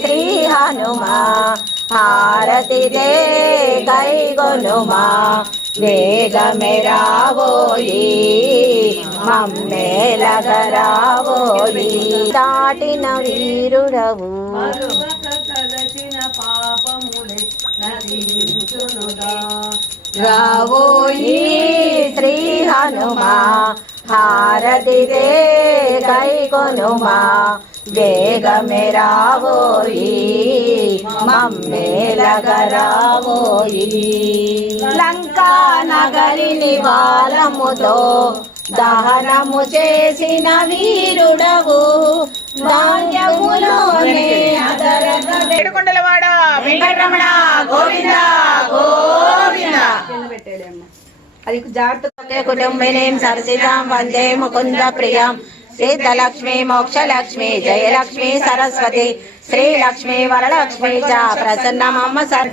శ్రీ హనుమా హారతి దే కైగొనుమా వేగమే రావోయి మమ్మేలగరావోయి దాటిన వీరుడవు రావోయి శ్రీ హనుమా హారతి దే కైగొనుమా వేగమే రావోయి మమ్మేలగరావోయి లంకా నగరిని వారముతో దహనము చేసిన వీరుడవు ధాన్యములోనే ఏడుకొండలవాడ వెంకటరమణ గోవింద గోవింద అది జాగ్రత్త కుటుంబినీం సరసిజాం వందే ముకుంద ప్రియం సిద్ధలక్ష్మి మోక్షలక్ష్మి జయలక్ష్మి సరస్వతి శ్రీలక్ష్మి వరలక్ష్మి చ ప్రసన్నమమ్మ సర్